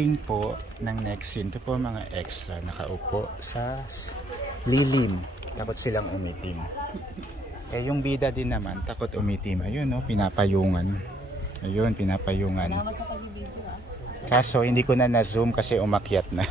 shooting po ng next scene. Ito po mga extra nakaupo sa lilim. Takot silang umitim. Eh yung bida din naman takot umitim. Ayun no, pinapayungan. Ayun, pinapayungan. Kaso hindi ko na na-zoom kasi umakyat na.